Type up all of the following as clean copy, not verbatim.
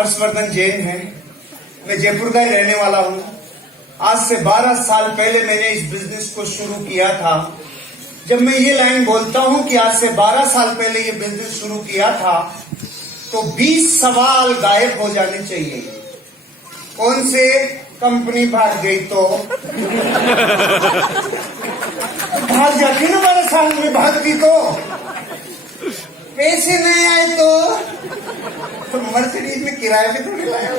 हर्षवर्धन जैन है। मैं जयपुर का ही रहने वाला हूँ। आज से 12 साल पहले मैंने इस बिजनेस को शुरू किया था। जब मैं ये लाइन बोलता हूँ कि आज से 12 साल पहले ये बिजनेस शुरू किया था, तो 20 सवाल गायब हो जाने चाहिए। कौन से? कंपनी भाग गई तो भाग जाती ना, 12 साल में भागती तो। पैसे नहीं आए तो मर्सिडीज में किराए पे थोड़ी लाया,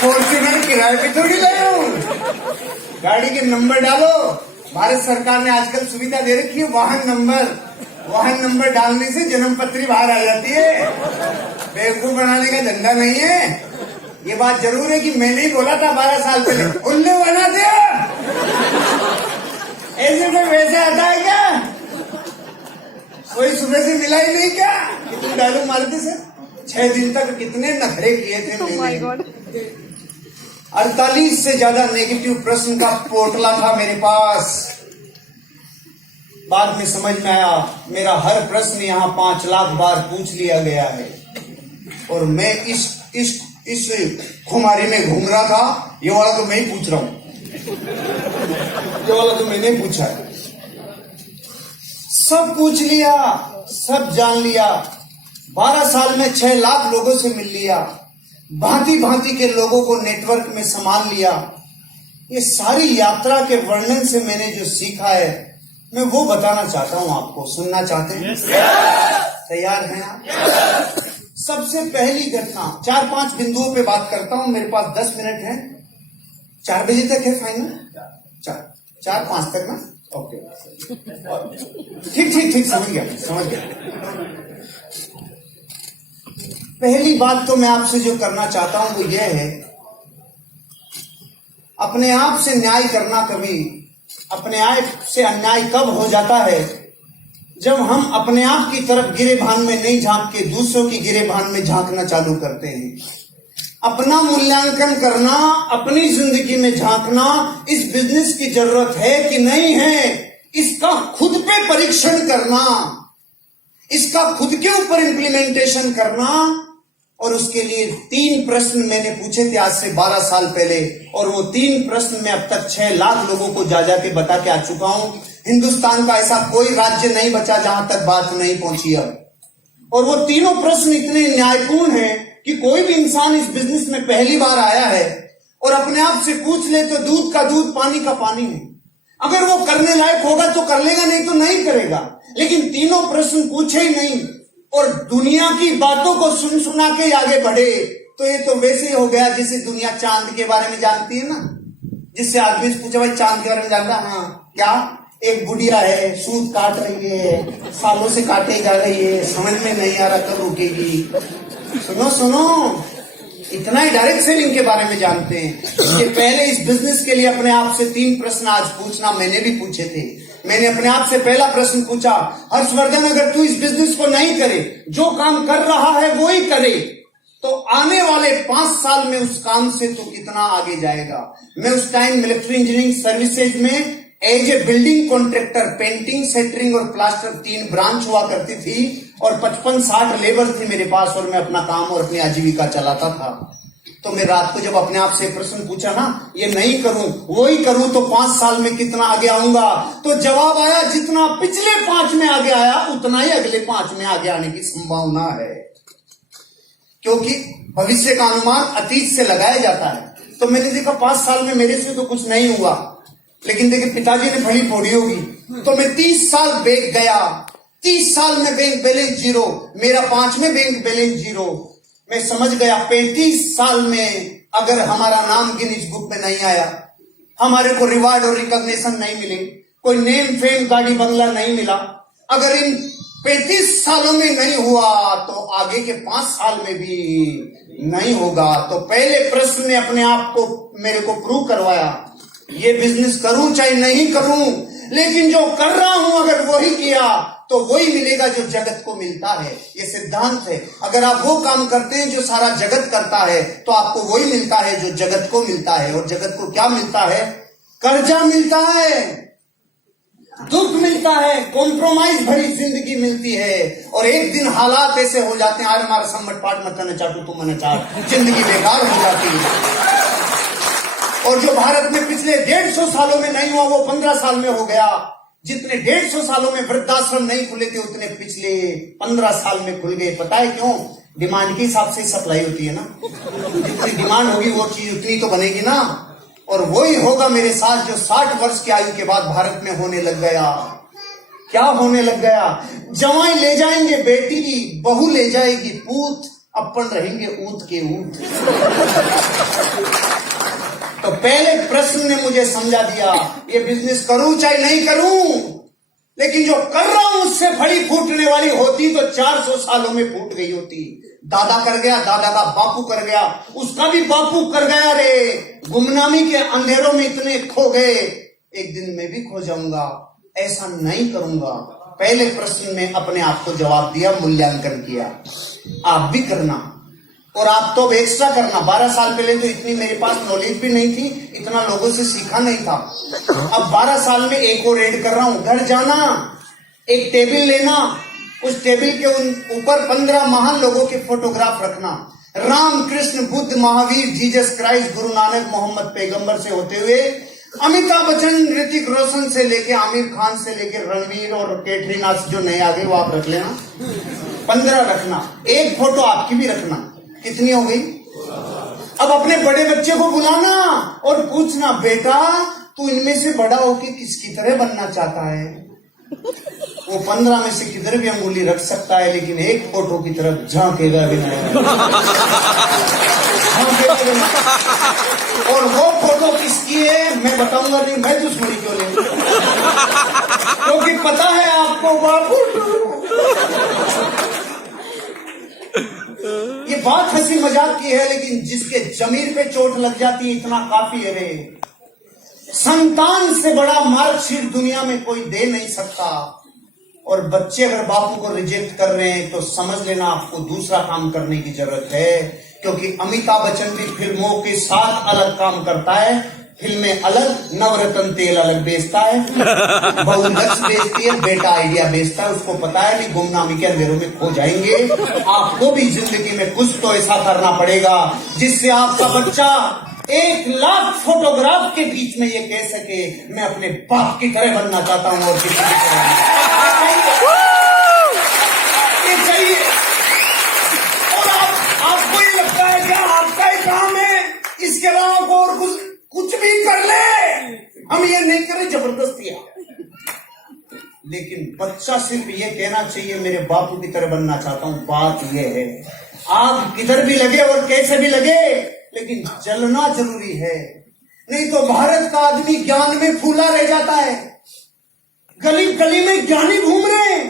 फॉर्च्यूनर किराए पे थोड़ी लाया हूँ। गाड़ी के नंबर डालो। भारत सरकार ने आजकल सुविधा दे रखी है वाहन नंबर डालने से जन्म पत्री बाहर आ जाती है। बेवकूफ बनाने का धंधा नहीं है। ये बात जरूर है कि मैंने ही बोला था 12 साल पहले, उल्लू बना दिया। ऐसे कोई वैसे आता है क्या? कोई सुबह से मिला ही नहीं क्या? कितने डायलॉग मारते सर। 6 दिन तक कितने नखरे किए थे मैंने। 48 से ज्यादा नेगेटिव प्रश्न का पोटला था मेरे पास। बाद में समझ में आया मेरा हर प्रश्न यहाँ 5 लाख बार पूछ लिया गया है, और मैं इस खुमारी में घूम रहा था। ये वाला तो मैं ही पूछ रहा हूँ, ये वाला तो मैंने पूछा है। सब पूछ लिया, सब जान लिया। 12 साल में 6 लाख लोगों से मिल लिया, भांति भांति के लोगों को नेटवर्क में संभाल लिया। ये सारी यात्रा के वर्णन से मैंने जो सीखा है, मैं वो बताना चाहता हूं आपको। सुनना चाहते हैं? तैयार हैं आप? सबसे पहली घटना, 4-5 बिंदुओं पे बात करता हूं। मेरे पास 10 मिनट है। 4 बजे तक है फाइनल? 4-5 तक ना? ओके, ठीक, समझ गया। पहली बात तो मैं आपसे जो करना चाहता हूं वो ये है, अपने आप से न्याय करना कभी, अपने आप से अन्याय कब हो जाता है? जब हम अपने आप की तरफ गिरेबान में नहीं झांक के दूसरों की गिरेबान में झांकना चालू करते हैं। अपना मूल्यांकन करना, अपनी जिंदगी में झांकना, इस बिजनेस की जरूरत है कि नहीं है, इसका खुद पे परीक्षण करना, इसका खुद के ऊपर इंप्लीमेंटेशन करना। और उसके लिए 3 प्रश्न मैंने पूछे थे आज से 12 साल पहले, और वो 3 प्रश्न मैं अब तक 6 लाख लोगों को जा के बता के आ चुका हूं। हिंदुस्तान का ऐसा कोई राज्य नहीं बचा जहां तक बात नहीं पहुंची अब। और वो तीनों प्रश्न इतने न्यायपूर्ण हैं कि कोई भी इंसान इस बिजनेस में पहली बार आया है और अपने आप से पूछ ले तो दूध का दूध, पानी का पानी है। अगर वो करने लायक होगा तो कर लेगा, नहीं तो नहीं करेगा। लेकिन तीनों प्रश्न पूछे ही नहीं और दुनिया की बातों को सुना के आगे बढ़े, तो ये तो वैसे ही हो गया जैसे दुनिया चांद के बारे में जानती है ना। जिससे आदमी से पूछा, भाई चांद के बारे में जानता? हाँ। क्या? एक बुढ़िया है, सूत काट रही है, सालों से काटे जा रही है, समझ में नहीं आ रहा कब रुकेगी। सुनो, इतना ही डायरेक्ट सेलिंग के बारे में जानते हैं। इसके पहले इस बिजनेस के लिए अपने आप से 3 प्रश्न आज पूछना मैंने भी पूछे थे। मैंने अपने आप से पहला प्रश्न पूछा, हर्षवर्धन अगर तू इस बिजनेस को नहीं करे, जो काम कर रहा है वो ही करे, तो आने वाले 5 साल में उस काम से तू कितना आगे जाएगा? मैं उस टाइम मिलिट्री इंजीनियरिंग सर्विसेज में as a building contractor, painting, centering और प्लास्टर 3 ब्रांच हुआ करती थी, और 55-60 लेबर थे मेरे पास, और मैं अपना काम और अपनी आजीविका चलाता था। तो मैं रात को जब अपने आप से प्रश्न पूछा ना, ये नहीं करूं वो ही करूं तो 5 साल में कितना आगे आऊंगा, तो जवाब आया जितना पिछले 5 में आगे आया उतना ही अगले 5 में आगे आने की संभावना है। क्योंकि भविष्य का अनुमान अतीत से लगाया जाता है। तो मैंने देखा 5 साल में मेरे से तो कुछ नहीं हुआ, लेकिन देखिए पिताजी ने फली फोड़ी होगी। तो मैं 30 साल बैंक गया, 30 साल में बैंक बैलेंस 0, मेरा 5 में बैंक बैलेंस 0। मैं समझ गया 35 साल में अगर हमारा नाम गिनीज बुक में नहीं आया, हमारे को रिवार्ड और रिकॉग्निशन नहीं मिले, कोई नेम फेम गाड़ी बंगला नहीं मिला, अगर इन 35 सालों में नहीं हुआ तो आगे के 5 साल में भी नहीं होगा। तो पहले प्रश्न ने अपने आप को मेरे को प्रूव करवाया, ये बिजनेस करूं चाहे नहीं करूं, लेकिन जो कर रहा हूं अगर वही किया तो वही मिलेगा जो जगत को मिलता है। ये सिद्धांत है। अगर आप वो काम करते हैं जो सारा जगत करता है तो आपको वही मिलता है जो जगत को मिलता है। और जगत को क्या मिलता है? कर्जा मिलता है। दुख मिलता है, कॉम्प्रोमाइज भरी जिंदगी मिलती है, और एक दिन हालात ऐसे हो जाते हैं, आज हमारा सम्मट पाठ मत न चाटू तुम न चाट, जिंदगी बेकार हो जाती है। और जो भारत में पिछले 150 सालों में नहीं हुआ वो 15 साल में हो गया। जितने 150 सालों में वृद्धाश्रम नहीं खुले थे उतने पिछले 15 साल में खुल गए। पता है क्यों? डिमांड के हिसाब से सप्लाई होती है ना, जितनी डिमांड होगी वो चीज उतनी तो बनेगी ना। और वही होगा मेरे साथ जो 60 वर्ष की आयु के बाद भारत में होने लग गया। क्या होने लग गया? जवाई ले जाएंगे बेटी की, बहू ले जाएगी पूत, अपन रहेंगे ऊंट के ऊंट। तो पहले प्रश्न ने मुझे समझा दिया, ये बिजनेस करूं चाहे नहीं करूं, लेकिन जो कर रहा हूं उससे फड़ी फूटने वाली होती तो 400 सालों में फूट गई होती। दादा कर गया, दादा का बापू कर गया, उसका भी बापू कर गया। रे गुमनामी के अंधेरों में इतने खो गए, एक दिन मैं भी खो जाऊंगा। ऐसा नहीं करूंगा। पहले प्रश्न में अपने आप को जवाब दिया, मूल्यांकन किया। आप भी करना, और आप तो एक्स्ट्रा करना। 12 साल पहले तो इतनी मेरे पास नॉलेज भी नहीं थी, इतना लोगों से सीखा नहीं था। अब 12 साल में एक और ऐड कर रहा हूं। घर जाना, एक टेबल लेना, उस टेबल के ऊपर 15 महान लोगों के फोटोग्राफ रखना। राम, कृष्ण, बुद्ध, महावीर, जीसस क्राइस्ट, गुरु नानक, मोहम्मद पैगंबर से होते हुए अमिताभ बच्चन, ऋतिक रोशन से लेके आमिर खान से लेके रणवीर और कैटरीना जो नए आ गए वो आप रख लेना। 15 रखना। एक फोटो आपकी भी रखना। कितनी हो गई? अब अपने बड़े बच्चे को बुलाना और पूछना, बेटा तू इनमें से बड़ा होके किसकी तरह बनना चाहता है? वो 15 में से किधर भी अंगुली रख सकता है, लेकिन एक फोटो की तरफ झांकेगा भी नहीं। और वो फोटो किसकी है मैं बताऊंगा नहीं, मैं दुश्मनी क्यों ले, क्योंकि पता है आपको बापू। ये बात हंसी मजाक की है, लेकिन जिसके जमीर पे चोट लग जाती है इतना काफी है रे। संतान से बड़ा मार्कशीट दुनिया में कोई दे नहीं सकता। और बच्चे अगर बापू को रिजेक्ट कर रहे हैं तो समझ लेना आपको दूसरा काम करने की जरूरत है, क्योंकि अमिताभ बच्चन भी फिल्मों के साथ अलग काम करता है। फिल्में अलग, नवरत्न तेल अलग बेचता है, बहू लक्ष्य बेचती है, बेटा आइडिया बेचता है। उसको पता है कि गुमनामी के अंधेरों में खो जाएंगे। आपको भी जिंदगी में कुछ तो ऐसा करना पड़ेगा जिससे आपका बच्चा 1 लाख फोटोग्राफ के बीच में ये कह सके, मैं अपने बाप की तरह बनना चाहता हूं और किसी की तरह ये चाहिए। और आपको ये लगता है क्या आपका ही काम है, इसके अलावा और कुछ भी कर ले, हम ये नहीं करें जबरदस्तियां। लेकिन बच्चा सिर्फ ये कहना चाहिए, मेरे बापू की तरह बनना चाहता हूं। बात ये है, आग किधर भी लगे और कैसे भी लगे, लेकिन जलना जरूरी है। नहीं तो भारत का आदमी ज्ञान में फूला रह जाता है। गली गली में ज्ञानी घूम रहे हैं,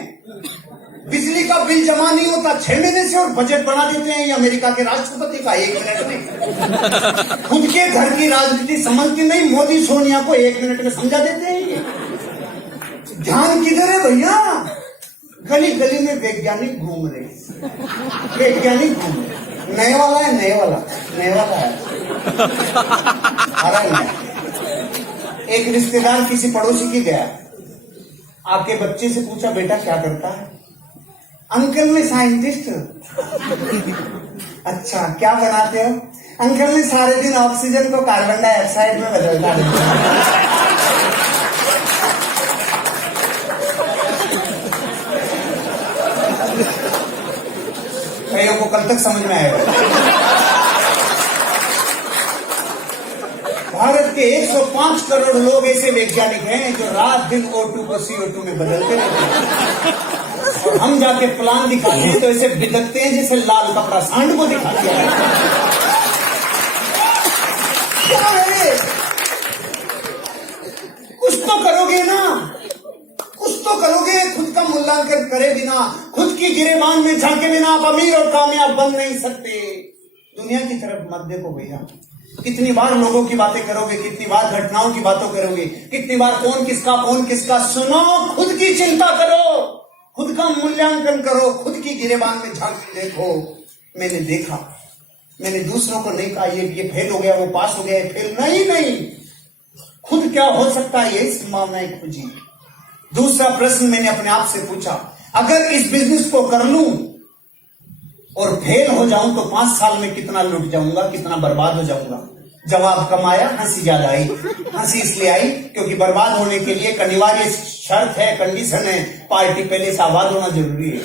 बिजली का बिल जमा नहीं होता 6 महीने से, और बजट बना देते हैं अमेरिका के राष्ट्रपति का 1 मिनट में। खुद के घर की राजनीति समझती नहीं, मोदी सोनिया को 1 मिनट में समझा देते हैं। ध्यान किधर है भैया? गली गली में वैज्ञानिक घूम रहे, वैज्ञानिक घूम रहे। नए वाला है, नए वाला है। एक रिश्तेदार किसी पड़ोसी की गया, आपके बच्चे से पूछा, बेटा क्या करता है? अंकल मैं साइंटिस्ट हूँ। अच्छा क्या बनाते हो? अंकल मैं सारे दिन ऑक्सीजन को कार्बन डाइऑक्साइड में बदलता रहता हूं। को कल तक समझ में आएगा। भारत के 105 करोड़ लोग ऐसे वैज्ञानिक हैं जो रात दिन O2 को CO2 में बदलते रहते हैं, और हम जाके प्लान दिखाते हैं तो ऐसे बिदकते हैं जैसे लाल कपड़ा सांड को दिखा दिया। क्या है? कुछ तो करोगे ना, कुछ तो करोगे। खुद का मूल्यांकन करे बिना, खुद की गिरेबान में झांके बिना आप अमीर और कामयाब बन नहीं सकते। दुनिया की तरफ मत देखो भैया। कितनी बार लोगों की बातें करोगे, कितनी बार घटनाओं की बातों करोगे, कितनी बार कौन किसका। सुनो, खुद की चिंता करो, खुद का मूल्यांकन करो, खुद की गिरेबान में झांक देखो। मैंने देखा, मैंने दूसरों को नहीं कहा ये फेल हो गया, वो पास हो गया, फेल नहीं। खुद क्या हो सकता है यही संभावनाएं खोजी। दूसरा प्रश्न मैंने अपने आप से पूछा, अगर इस बिजनेस को कर लूं और फेल हो जाऊं तो 5 साल में कितना लुट जाऊंगा, कितना बर्बाद हो जाऊंगा। जवाब कम आया, हंसी ज्यादा आई। हंसी इसलिए आई क्योंकि बर्बाद होने के लिए एक अनिवार्य शर्त है, कंडीशन है, पार्टी पहले से आबाद होना जरूरी है।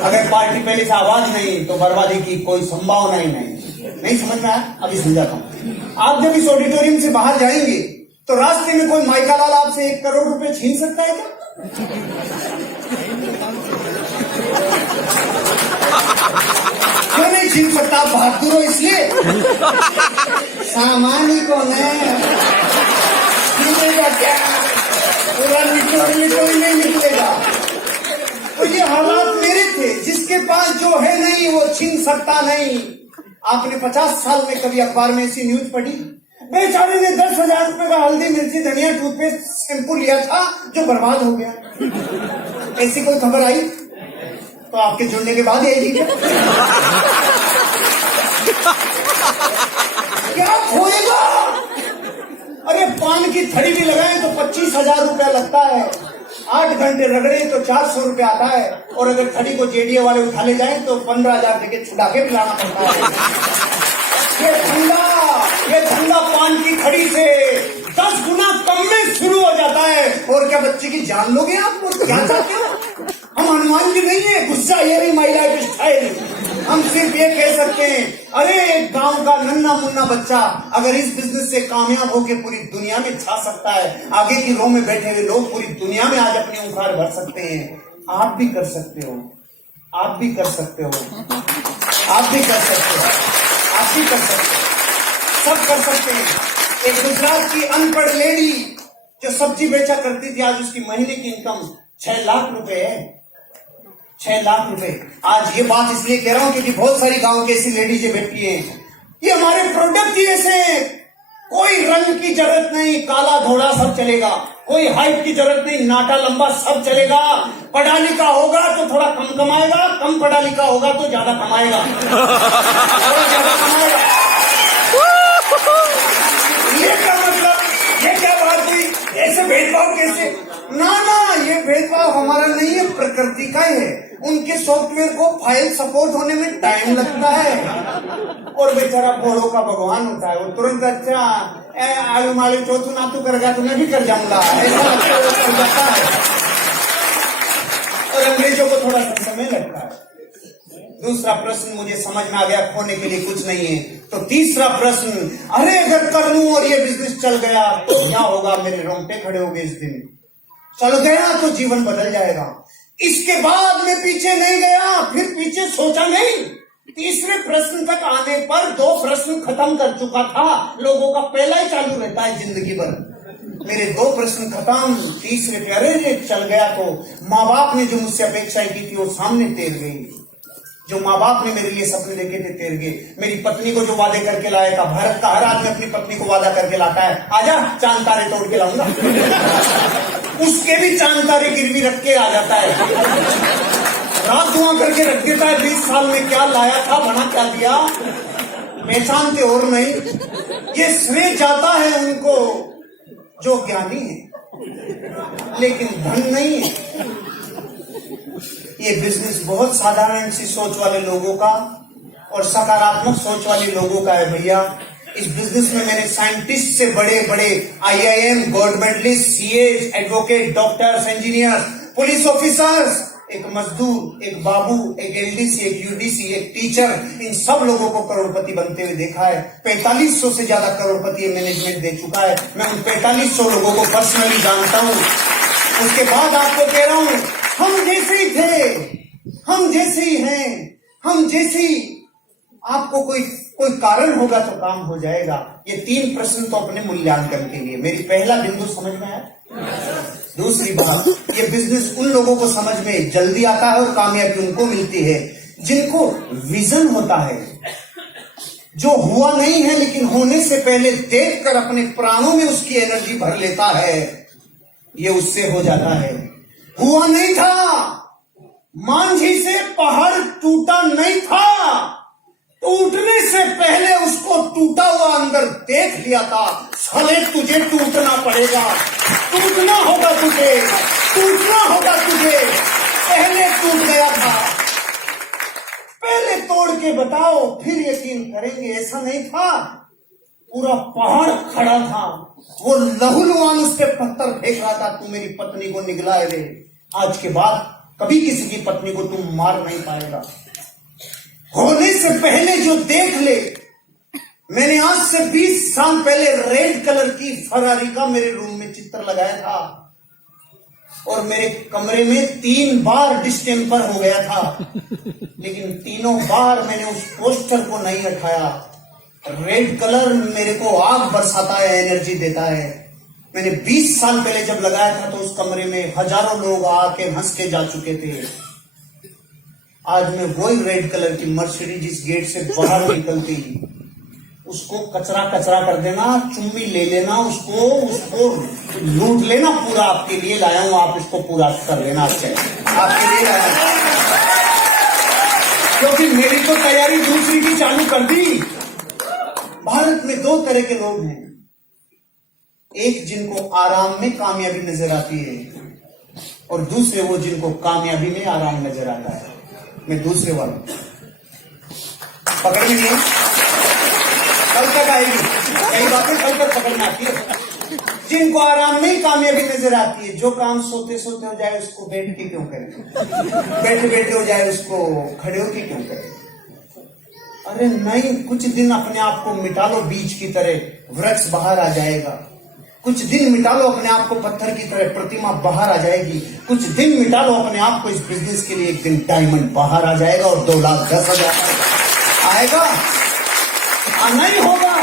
अगर पार्टी पहले से आबाद नहीं तो बर्बादी की कोई संभावना ही नहीं समझ में आया? अभी समझाता हूं। आप जब इस ऑडिटोरियम से बाहर जाएंगे तो रास्ते में कोई माइकालाल आपसे 1 करोड़ रुपए छीन सकता है क्या? क्यों नहीं छीन सकता? आप बहादुर हो इसलिए। सामान ही कौन है, छीनेगा क्या? पूरा निचोड़ नहीं निकलेगा। तो ये हालात मेरे थे। जिसके पास जो है नहीं वो छीन सकता नहीं। आपने 50 साल में कभी अखबार में ऐसी न्यूज पढ़ी? बेचारे ने 10,000 रुपए का हल्दी मिर्ची धनिया टूथपेस्ट शैम्पू लिया था जो बर्बाद हो गया। ऐसी कोई खबर आई? तो आपके जुड़ने के बाद यही क्या खोएगा? अरे पान की थड़ी भी लगाए तो 25,000 रुपया लगता है। 8 घंटे रगड़े तो 400 रुपया आता है। और अगर थड़ी को जेडीए वाले उठा ले जाए तो 15,000 देके छुड़ा के पिलाना पड़ता है। ये धंधा पान की खड़ी से 10 गुना कम में शुरू हो जाता है। और क्या बच्चे की जान लोगे आप? क्या चाहते हो? हम हनुमान जी नहीं है, गुस्सा ये रही माई लाइफ स्टाइल। हम सिर्फ ये कह सकते हैं, अरे एक गांव का नन्हा मुन्ना बच्चा अगर इस बिजनेस से कामयाब होकर पूरी दुनिया में छा सकता है, आगे की रो में बैठे हुए लोग पूरी दुनिया में आज अपनी उखाड़ भर सकते हैं। आप भी कर सकते हो, आप भी कर सकते हो, आप भी कर सकते हो, आप भी कर सकते हो, सब कर सकते हैं। एक गुजरात की अनपढ़ लेडी जो सब्जी बेचा करती थी, आज उसकी महीने की इनकम 6 लाख रुपए है। 6 लाख रुपए। आज ये बात इसलिए कह रहा हूं क्योंकि बहुत सारी गांव की ऐसी लेडीज बैठी हैं। ये हमारे प्रोडक्ट ही ऐसे हैं, कोई रंग की जरूरत नहीं, काला घोड़ा सब चलेगा। कोई हाइट की जरूरत नहीं, नाटा लंबा सब चलेगा। पढ़ा लिखा होगा तो थोड़ा कम कमाएगा, कम पढ़ा लिखा होगा तो ज्यादा कमाएगा, और ज्यादा कमाएगा। ये क्या मतलब? ये क्या बात हुई? ऐसे भेदभाव कैसे? ना ये भेदभाव हमारा नहीं है, प्रकृति का ही है। उनके सॉफ्टवेयर को फाइल सपोर्ट होने में टाइम लगता है। और बेचारा बड़ों का भगवान होता है, वो तुरंत अच्छा आलू मालू चौथू नातू करेगा तो मैं भी कर जाऊंगा, ऐसा कर जाता है। और अंग्रेजों को थोड़ा सा समय लगता है। दूसरा प्रश्न मुझे समझ में आ गया, खोने के लिए कुछ नहीं है। तो तीसरा प्रश्न, अरे अगर कर लूं और ये बिजनेस चल गया तो क्या होगा? मेरे रोंगटे खड़े हो गए इस दिन। चल गया तो जीवन बदल जाएगा। इसके बाद मैं पीछे नहीं गया, फिर पीछे सोचा नहीं। तीसरे प्रश्न तक आने पर 2 प्रश्न खत्म कर चुका था। लोगों का पहला ही चालू रहता है जिंदगी भर। मेरे 2 प्रश्न खत्म, तीसरे पे अरे चल गया तो माँ बाप ने जो मुझसे अपेक्षाएं की थी वो सामने तैर गई। जो माँ बाप ने मेरे लिए सपने देखे थे तैर गए। मेरी पत्नी को जो वादे करके लाया था, भारत का हर आदमी अपनी पत्नी को वादा करके लाता है, आजा चांद तारे तोड़ के लाऊंगा, उसके भी चांद तारे गिरवी रख के आ जाता है। रात दुआ करके रख देता है। 20 साल में क्या लाया था, बना क्या दिया, पहचानते और नहीं। ये श्रेय जाता है उनको जो ज्ञानी है, लेकिन धन नहीं है। ये बिजनेस बहुत साधारण सी सोच वाले लोगों का और सकारात्मक सोच वाले लोगों का है भैया। इस बिजनेस में मैंने साइंटिस्ट से बड़े बड़े IIM, gold medallist, CAs, advocate, doctors, engineers, police officers, एक मजदूर, एक बाबू, एक LDC, एक UDC, एक टीचर, इन सब लोगों को करोड़पति बनते हुए देखा है। 4500 से ज्यादा करोड़पति मैनेजमेंट दे चुका है। मैं उन 4500 लोगों को पर्सनली जानता हूँ। उसके बाद आपको कह रहा हूँ, हम जैसे ही थे, हम जैसे ही हैं, हम जैसे ही, आपको कोई कारण होगा तो काम हो जाएगा। ये 3 प्रश्न तो अपने मूल्यांकन के लिए। मेरी पहला बिंदु समझ में आया। दूसरी बात, ये बिजनेस उन लोगों को समझ में जल्दी आता है और कामयाबी उनको मिलती है जिनको विजन होता है, जो हुआ नहीं है लेकिन होने से पहले देखकर अपने प्राणों में उसकी एनर्जी भर लेता है। ये उससे हो जाता है। हुआ नहीं था, मांझी से पहाड़ टूटा नहीं था, टूटने से पहले उसको टूटा हुआ अंदर देख लिया था। साले तुझे टूटना पड़ेगा। टूटना होगा तुझे, टूटना होगा तुझे। पहले टूट गया था, पहले तोड़ के बताओ फिर यकीन करेंगे। ऐसा नहीं था, पूरा पहाड़ खड़ा था, वो लहूलुहान उस पे पत्थर फेंक रहा था, तू मेरी पत्नी को निगला दे। आज के बाद कभी किसी की पत्नी को तुम मार नहीं पाएगा। होने से पहले जो देख ले। मैंने आज से 20 साल पहले रेड कलर की फरारी का मेरे रूम में चित्र लगाया था और मेरे कमरे में 3 बार डिस्टेम्पर हो गया था, लेकिन तीनों बार मैंने उस पोस्टर को नहीं हटाया। रेड कलर मेरे को आग बरसाता है, एनर्जी देता है। मैंने 20 साल पहले जब लगाया था तो उस कमरे में हजारों लोग आके हंस के जा चुके थे। आज मैं वही रेड कलर की मर्सिडीज जिस गेट से बाहर निकलती, उसको कचरा कचरा कर देना, चुम्मी ले लेना, उसको लूट लेना, पूरा आपके लिए लाया हूं, आप इसको पूरा कर लेना। आपके लिए लाया हूं, क्योंकि मेरी तो तैयारी दूसरी की चालू कर दी। भारत में 2 तरह के लोग हैं, एक जिनको आराम में कामयाबी नजर आती है और दूसरे वो जिनको कामयाबी में आराम नजर आता है। मैं दूसरे वाला पकड़ में नहीं, कल तक आएगी, कई बातें कल तक पकड़ में आती है। जिनको आराम में ही कामयाबी नजर आती है, जो काम सोते सोते हो जाए उसको बैठ के क्यों करें, बैठे बैठे हो जाए उसको खड़े होके क्यों करें। अरे नहीं, कुछ दिन अपने आप को मिटा लो, बीज की तरह वृक्ष बाहर आ जाएगा। कुछ दिन मिटा लो अपने आप को, पत्थर की तरह प्रतिमा बाहर आ जाएगी। कुछ दिन मिटा लो अपने आप को, इस बिजनेस के लिए एक दिन डायमंड बाहर आ जाएगा और 2,10,000 आएगा। आना ही होगा,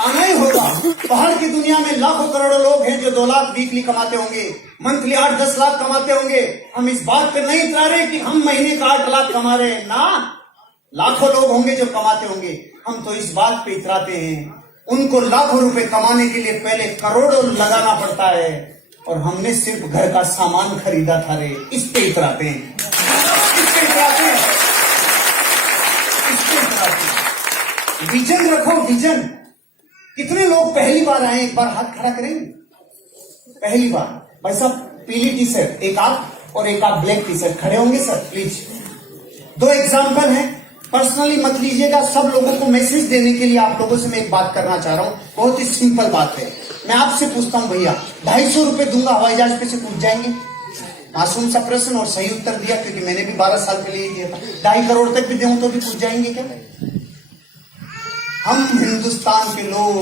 आना ही होगा। बाहर की दुनिया में लाखों करोड़ों लोग हैं जो 2 लाख वीकली कमाते होंगे, मंथली 8-10 लाख कमाते होंगे। हम इस बात पे नहीं इतरा रहे कि हम महीने का 8 लाख कमा रहे हैं ना, लाखों लोग होंगे जो कमाते होंगे। हम तो इस बात पे इतराते हैं, उनको लाखों रुपए कमाने के लिए पहले करोड़ों लगाना पड़ता है और हमने सिर्फ घर का सामान खरीदा था रे। इस पे इतराते हैं, इस पे इतराते हैं, इस पे इतराते हैं। विजन रखो, विजन। कितने लोग पहली बार आए, एक बार हाथ खड़ा करेंगे। पहली बार भाई साहब, पीली टी शर्ट एक आप और एक आप ब्लैक टी शर्ट, खड़े होंगे सर प्लीज। 2 एग्जाम्पल हैं, पर्सनली मत लीजिएगा, सब लोगों को मैसेज देने के लिए आप लोगों से मैं एक बात करना चाह रहा हूं। बहुत ही सिंपल बात है। मैं आपसे पूछता हूं भैया, 250 रुपए दूंगा, हवाई जहाज पे से कूद जाएंगे? मासूम सा प्रश्न और सही उत्तर दिया, क्योंकि मैंने भी 12 साल पहले ही दिया था। 2.5 करोड़ तक भी दूं तो भी कूद जाएंगे क्या? हम हिंदुस्तान के लोग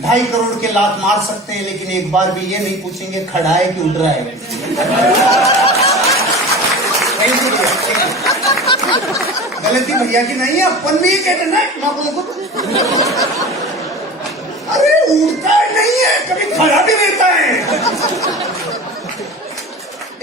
2.5 करोड़ के लात मार सकते हैं, लेकिन एक बार भी ये नहीं पूछेंगे खड़ा है कि उड़ रहा है। गलती भैया की नहीं है, अपन भी ये कहते ना अरे उड़ता नहीं है, कभी खड़ा भी रहता है।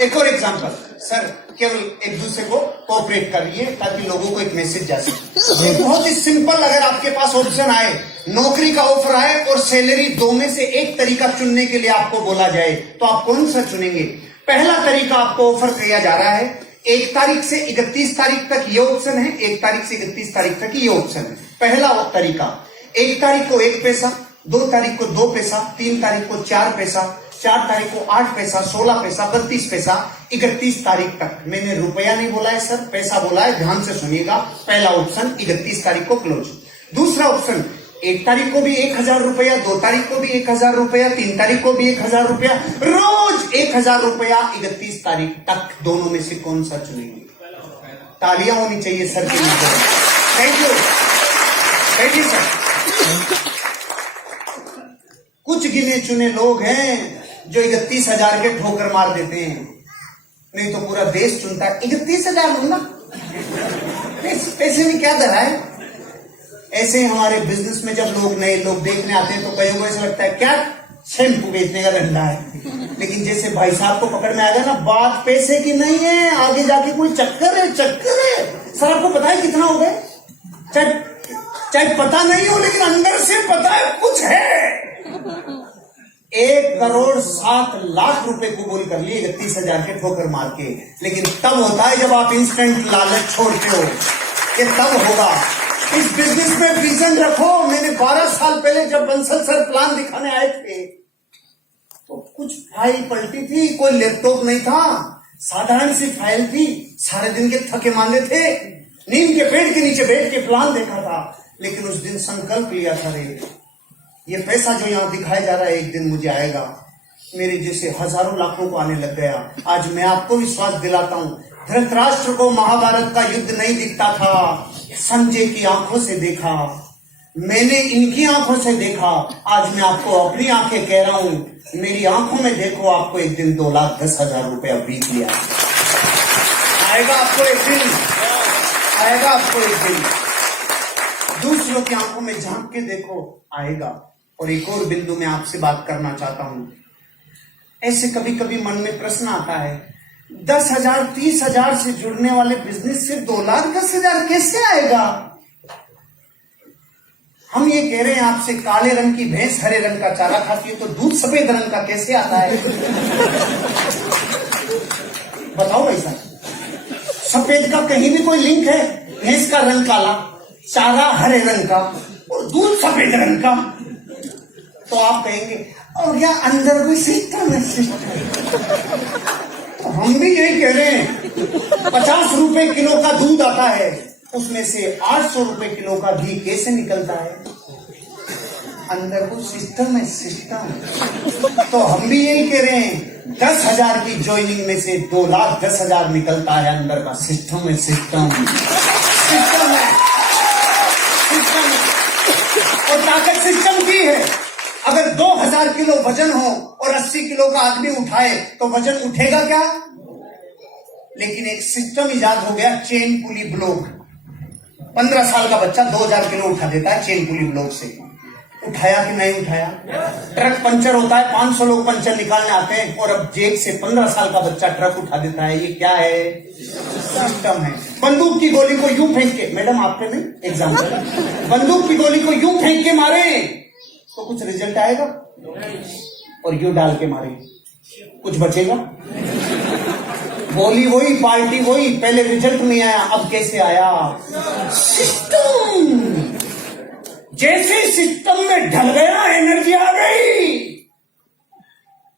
एक और एग्जांपल सर, केवल एक दूसरे को कोऑपरेट करिए ताकि लोगों को एक मैसेज जा सके। बहुत ही सिंपल, अगर आपके पास ऑप्शन आए, नौकरी का ऑफर आए और सैलरी, 2 में से एक तरीका चुनने के लिए आपको बोला जाए, तो आप कौन सा चुनेंगे? पहला तरीका आपको ऑफर किया जा रहा है, 1 तारीख से 31 तारीख तक ये ऑप्शन है, 1 तारीख से 31 तारीख तक ये ऑप्शन है। पहला तरीका, 1 तारीख को 1 पैसा, 2 तारीख को 2 पैसा, 3 तारीख को 4 पैसा, 4 तारीख को 8 पैसा, 16 पैसा, 32 पैसा, 31 तारीख तक। मैंने रुपया नहीं बोला है सर, पैसा बोला है, ध्यान से सुनिएगा। पहला ऑप्शन 31 तारीख को क्लोज। दूसरा ऑप्शन, 1 तारीख को भी 1,000 रुपया, 2 तारीख को भी 1,000 रुपया, 3 तारीख को भी 1,000 रुपया, रोज 1,000 रुपया 31 तारीख तक। दोनों में से कौन सा चुनेंगे? तालियां होनी चाहिए सर के लिए। Thank you, thank you sir. कुछ गिने चुने लोग हैं जो 31,000 के ठोकर मार देते हैं, नहीं तो पूरा देश चुनता है 31,000 लूंगा, पैसे में क्या धरा है। ऐसे ही हमारे बिजनेस में जब लोग, नए लोग देखने आते हैं तो कईयों को ऐसा लगता है क्या शैम्पू बेचने का धंधा है, लेकिन जैसे भाई साहब को पकड़ में आएगा ना, बात पैसे की नहीं है, आगे जाके कोई चक्कर है, चक्कर है। सर आपको पता है कितना हो गए? चाहे पता नहीं हो, लेकिन अंदर से पता है कुछ है। 1,07,00,000 रुपए को गोल कर लिए 31,000 के ठोकर मार के। लेकिन तब होता है जब आप इंस्टेंट लालच छोड़ते हो, ये तब होगा। इस बिजनेस में विजन रखो। मैंने 12 साल पहले जब बंसल सर प्लान दिखाने आए थे तो कुछ फाइल पलटी थी, कोई लैपटॉप नहीं था, साधारण सी फाइल थी। सारे दिन के थके मांदे थे, नीम के पेड़ के नीचे बैठ के प्लान देखा था, लेकिन उस दिन संकल्प लिया था, रे ये पैसा जो यहाँ दिखाया जा रहा है एक दिन मुझे आएगा। मेरे जैसे हजारों लाखों को आने लग गया। आज मैं आपको विश्वास दिलाता हूँ, धृतराष्ट्र को महाभारत का युद्ध नहीं दिखता था, संजय की आंखों से देखा, मैंने इनकी आंखों से देखा। आज मैं आपको अपनी आंखें कह रहा हूं, मेरी आंखों में देखो, आपको एक दिन 2,10,000 रुपया बीत लिया। आएगा आपको एक दिन, आएगा आपको एक दिन। दूसरों की आंखों में झांक के देखो, आएगा। और एक और बिंदु में आपसे बात करना चाहता हूं। ऐसे कभी कभी मन में प्रश्न आता है, 10,000 30,000 से जुड़ने वाले बिजनेस से 2,10,000 कैसे आएगा? हम ये कह रहे हैं आपसे, काले रंग की भैंस हरे रंग का चारा खाती है, तो दूध सफेद रंग का कैसे आता है? बताओ भाई साहब, सफेद का कहीं भी कोई लिंक है? भैंस का रंग काला, चारा हरे रंग का और दूध सफेद रंग का। तो आप कहेंगे और क्या अंदर कोई सिस्टम है? तो हम भी यही कह रहे हैं, 50 रुपए किलो का दूध आता है, उसमें से 800 रुपए किलो का घी कैसे निकलता है? अंदर कुछ सिस्टम है, सिस्टम। तो हम भी यही कह रहे हैं, 10,000 की ज्वाइनिंग में से 2,10,000 निकलता है, अंदर का सिस्टम है, सिस्टम, सिस्टम है, सिस्टम है। और ताकत सिस्टम की है। अगर 2,000 किलो वजन हो और 80 किलो का आदमी उठाए तो वजन उठेगा क्या? लेकिन एक सिस्टम इजाद हो गया, चेन पुली ब्लॉक। 15 साल का बच्चा 2,000 किलो उठा देता है चेन पुली ब्लॉक से। उठाया कि नहीं उठाया? ट्रक पंचर होता है, 500 लोग पंचर निकालने आते हैं, और अब जेब से 15 साल का बच्चा ट्रक उठा देता है। ये क्या है? सिस्टम है। बंदूक की गोली को यूं फेंक के, मैडम आपने नहीं एग्जाम्पल, बंदूक की गोली को यूं फेंक के मारे तो कुछ रिजल्ट आएगा? और यूं डाल के मारे कुछ बचेगा? बोली वही, पार्टी वही, पहले रिजल्ट नहीं आया, अब कैसे आया? सिस्टम। जैसे सिस्टम में ढल गया, एनर्जी आ गई।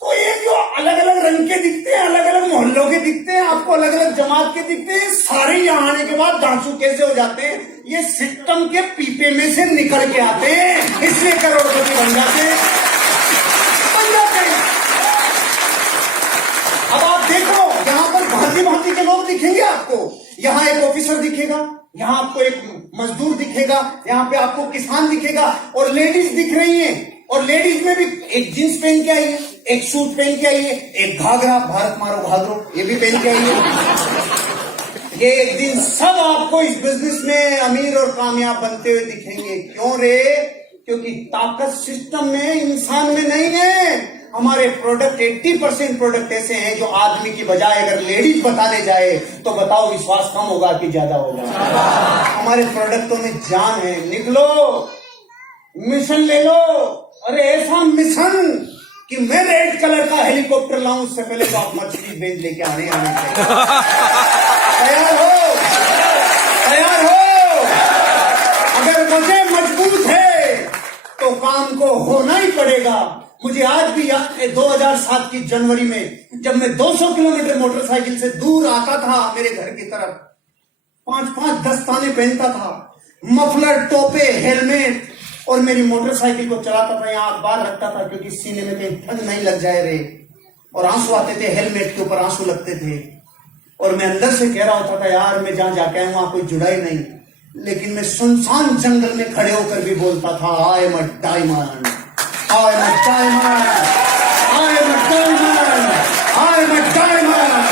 तो ये जो अलग अलग रंग के दिखते हैं, अलग अलग मोहल्लों के दिखते हैं, आपको अलग अलग जमात के दिखते हैं, सारे यहाँ आने के बाद दांसू कैसे हो जाते हैं? ये सिस्टम के पीपे में से निकल के आते हैं, इसलिए करोड़पति बन जाते हैं, बन जाते हैं। अब आप देखो, यहाँ पर भांति भांति के लोग दिखेंगे आपको। यहाँ एक ऑफिसर दिखेगा, यहाँ आपको एक मजदूर दिखेगा, यहाँ पे आपको किसान दिखेगा, और लेडीज दिख रही हैं। और लेडीज में भी एक जींस पहन के आई है, एक सूट पहन के आई है, एक घाघरा, भारत मारो घाघरो, ये भी पहन के आई है। ये एक दिन सब आपको इस बिजनेस में अमीर और कामयाब बनते हुए दिखेंगे। क्यों रे? क्योंकि ताकत सिस्टम में, इंसान में नहीं है। हमारे प्रोडक्ट 80% प्रोडक्ट ऐसे हैं जो आदमी की बजाय अगर लेडीज बताने जाए तो बताओ विश्वास कम होगा कि ज्यादा होगा? हमारे प्रोडक्टों में जान है। निकलो, मिशन ले लो। अरे ऐसा मिशन कि मैं रेड कलर का हेलीकॉप्टर लाऊं, उससे पहले तो आप मछली बेच लेके आने चाहिए। तैयार हो, तैयार हो। अगर वजह मजबूत है तो काम को होना ही पड़ेगा। मुझे आज भी याद है 2007 की जनवरी में, जब मैं 200 किलोमीटर मोटरसाइकिल से दूर आता था मेरे घर की तरफ, 5-5 दस्ताने पहनता था, मफलर, टोपे, हेलमेट, और मेरी मोटरसाइकिल को चलाता था, यहाँ अखबार रखता था क्योंकि सीने में कहीं ठंड नहीं लग जाए रे। और आंसू आते थे, हेलमेट के ऊपर आंसू लगते थे, और मैं अंदर से कह रहा होता था, यार मैं जहां जाके आया वहां कोई जुड़ा ही नहीं। लेकिन मैं सुनसान जंगल में खड़े होकर भी बोलता था, I am a diamond, I am a diamond, I am a diamond, I am a diamond.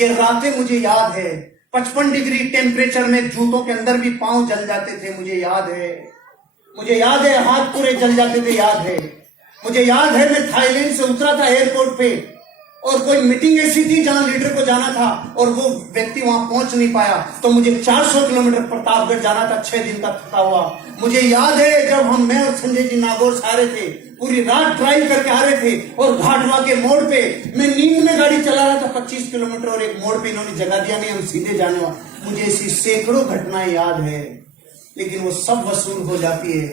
ये रातें मुझे याद है, 55 डिग्री टेम्परेचर में जूतों के अंदर भी पांव जल जाते थे, मुझे याद है। मुझे याद है हाथ पूरे जल जाते थे, याद है। मुझे याद है मैं थाईलैंड से उतरा था एयरपोर्ट पे, और कोई मीटिंग ऐसी थी जहां लीडर को जाना था और वो व्यक्ति वहां पहुंच नहीं पाया, तो मुझे 400 किलोमीटर प्रतापगढ़ जाना था, 6 दिन का थका हुआ। मुझे याद है जब मैं और संजय जी नागौर से आ रहे थे, पूरी रात ड्राइव करके आ रहे थे, और घाटवा के मोड़ पे मैं नींद में गाड़ी चला रहा था 25 किलोमीटर, और एक मोड़ पे इन्होंने जगह दिया नहीं, हम सीधे जाने वाले। मुझे ऐसी सैकड़ों घटनाएं याद है, लेकिन वो सब वसूल हो जाती है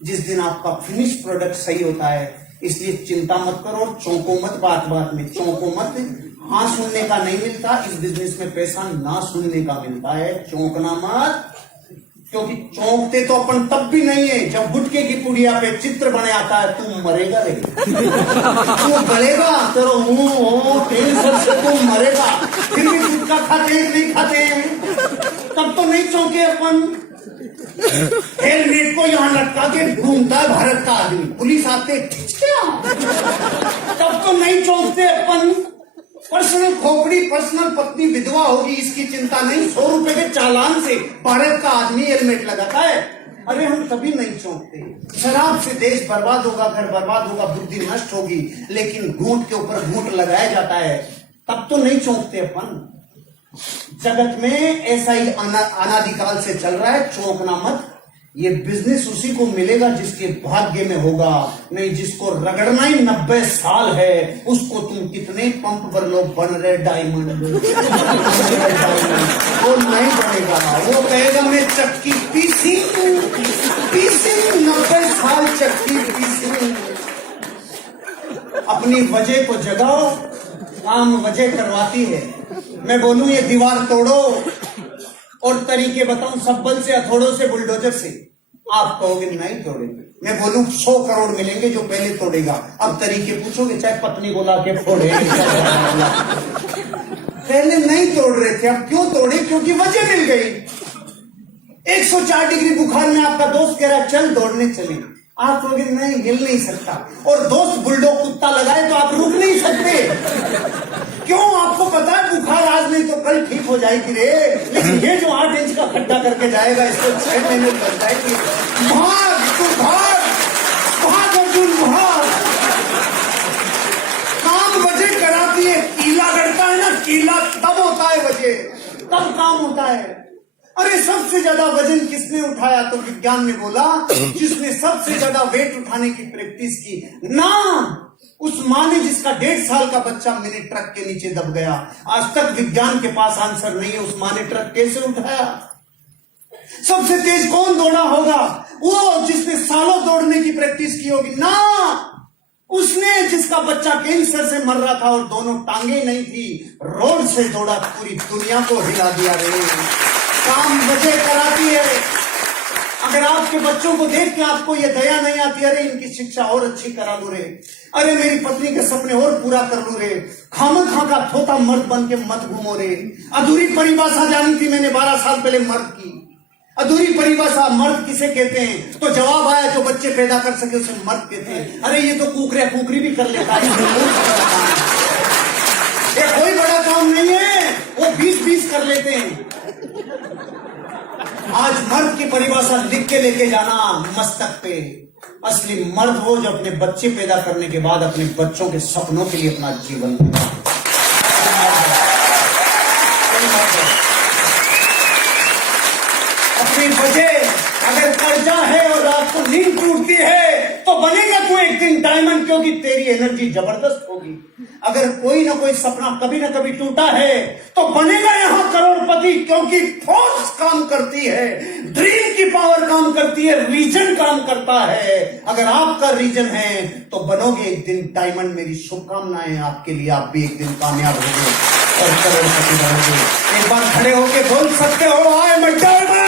जिस दिन आपका फिनिश प्रोडक्ट सही होता है। इसलिए चिंता मत करो और चौंको मत, बात बात में चौंको मत। हाँ सुनने का नहीं मिलता, इस बिजनेस में पैसा ना सुनने का मिलता है, चौंकना मत। क्योंकि चौंकते तो अपन तब भी नहीं है जब गुटके की पुड़िया पे चित्र बने आता है, तू मरेगा रे, तू गलेगा, तेरा टेंशन से तू मरेगा, फिर भी गुटखा खाते नहीं खाते हैं, तब तो नहीं चौंके अपन। हेलमेट को यहाँ लटका के घूमता है भारत का आदमी, पुलिस आते तब तो नहीं चौंकते अपन। पर्सनल खोपड़ी, पर्सनल पत्नी विधवा होगी इसकी चिंता नहीं, 100 रुपए के चालान से भारत का आदमी हेलमेट लगाता है, अरे हम कभी नहीं चौंकते। शराब से देश बर्बाद होगा, घर बर्बाद होगा, बुद्धि नष्ट होगी, लेकिन घूंट के ऊपर घूंट लगाया जाता है, तब तो नहीं चौंकते अपन। जगत में ऐसा ही अनादिकाल से चल रहा है, चौंकना मत। ये बिजनेस उसी को मिलेगा जिसके भाग्य में होगा, नहीं जिसको रगड़ना ही 90 साल है, उसको तुम कितने पंप पर लोग बन रहे डायमंड, वो नहीं बनेगा। वो कहेगा मैं चक्की पीसी 90 साल चक्की पीसी। अपनी वजह को जगाओ, काम वजह करवाती है। मैं बोलूं ये दीवार तोड़ो और तरीके बताऊं, सब बल से, हथौड़ों से, बुलडोजर से, आप कहोगे नहीं तोड़ेंगे। मैं बोलूं 100 करोड़ मिलेंगे जो पहले तोड़ेगा। अब तरीके पूछोगे, चाहे पत्नी को ला के फोड़े, पहले नहीं तोड़ रहे थे, अब क्यों तोड़े? क्योंकि वजह मिल गई। 104 डिग्री बुखार में आपका दोस्त कह रहा है चल दौड़ने चले, आप कहोगे नहीं, हिल नहीं सकता, और दोस्त बुलडॉग कुत्ता लगाए तो आप रुक नहीं सकते। क्यों? आपको पता है बुखार आज नहीं तो कल ठीक हो जाएगी रे, लेकिन ये जो 8 इंच का खड्डा करके जाएगा इसको 6 महीने लग जाएगी। भाग तू भाग, भाग अर्जुन भाग। काम वजह कराती है, कीला गढ़ता है ना, कीला तब होता है वजह, तब काम होता है। अरे सबसे ज्यादा वजन किसने उठाया? तो विज्ञान ने बोला जिसने सबसे ज्यादा वेट उठाने की प्रैक्टिस की ना, उस माँ ने जिसका 1.5 साल का बच्चा मिनी ट्रक के नीचे दब गया। आज तक विज्ञान के पास आंसर नहीं है, उस माँ ने ट्रक कैसे उठाया। सबसे तेज कौन दौड़ा होगा? वो जिसने सालों दौड़ने की प्रैक्टिस की होगी ना, उसने जिसका बच्चा कैंसर से मर रहा था और दोनों टांगे नहीं थी, रोड से दौड़ा, पूरी दुनिया को हिला दिया रे। काम वजह कराती है। अगर आपके बच्चों को देख के आपको ये दया नहीं आती, अरे इनकी शिक्षा और अच्छी करा लू रे, अरे मेरी पत्नी के सपने और पूरा कर लू रे, खामखा का थोता मर्द बन के मत घूमो रे। अधूरी परिभाषा जानी थी मैंने 12 साल पहले मर्द की। अधूरी परिभाषा मर्द किसे कहते हैं? तो जवाब आया जो बच्चे पैदा कर सके उसे मर्द कहते हैं। अरे ये तो कुकरी भी कर लेता है, ये कोई बड़ा काम नहीं है, वो 20-20 कर लेते हैं। आज मर्द की परिभाषा लिख के लेके जाना मस्तक पे। असली मर्द वो जो अपने बच्चे पैदा करने के बाद अपने बच्चों के सपनों के लिए अपना जीवन अपनी वजह। अगर कर्जा है और रात को नींद टूटती है तो बनेगा तू एक दिन डायमंड, क्योंकि तेरी एनर्जी जबरदस्त होगी। अगर कोई ना कोई सपना कभी ना कभी टूटा है तो बनेगा यहाँ करोड़पति, क्योंकि फोर्स काम करती है, ड्रीम की पावर काम करती है, रीजन काम करता है। अगर आपका रीजन है तो बनोगे एक दिन डायमंड। मेरी शुभकामनाएं आपके लिए, आप भी एक दिन कामयाब होंगे और करोड़पति बनोगे। एक बार खड़े होके बोल सकते हो, आई एम अ डायमंड।